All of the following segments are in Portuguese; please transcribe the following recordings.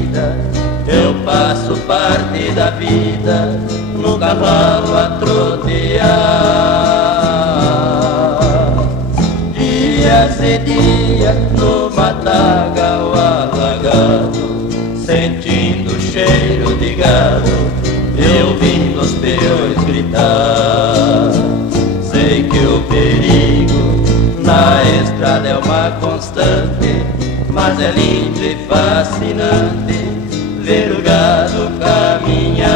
vida. Eu passo parte da vida no cavalo a trotear. Dias e dias no matagal alagado, sentindo o cheiro de gado e ouvindo os peões gritar. Sei que o perigo na estrada é uma constante, mas é lindo e fascinante ver o gado caminhar.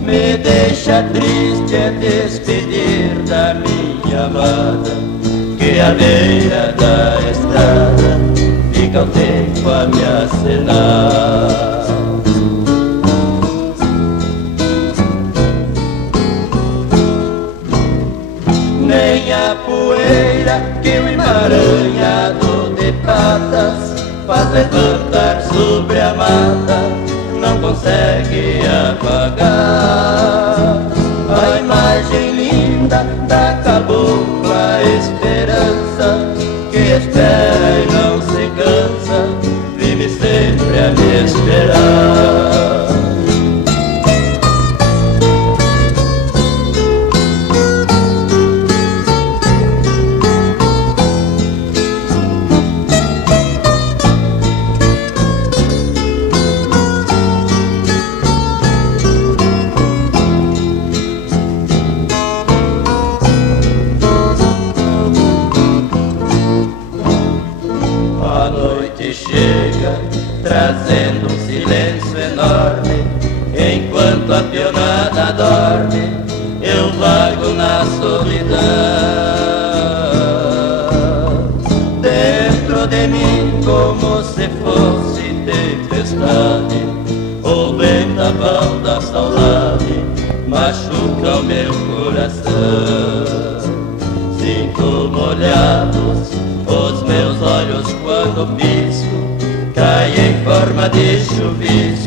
Me deixa triste é despedir da minha amada, que à beira da estrada fica o tempo a me acenar. Nem a poeira que o emaranhado de patas faz levantar sobre a mata não consegue apagar a imagem linda da cabocla esperança, que espera e não se cansa, vive sempre a me esperar. A noite chega, trazendo um silêncio enorme. Enquanto a pionada dorme, eu vago na solidão. Dentro de mim, como se fosse tempestade, o vendaval da saudade machuca o meu coração. Sinto molhados os meus olhos quando pisco, cai em forma de chuvisco